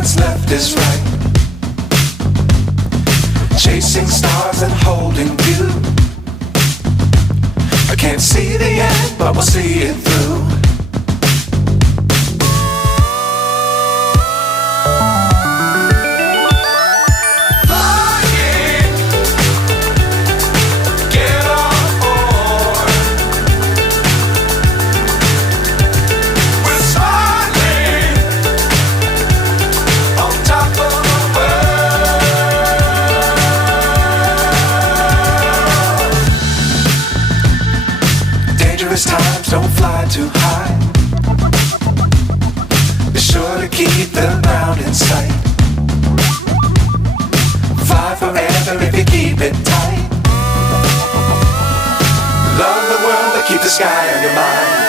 what's left is right. Chasing stars and holding you. I can't see the end, but we'll see it through. Times don't fly too high. Be sure to keep the ground in sight. Fly forever if you keep it tight. Love the world but keep the sky on your mind.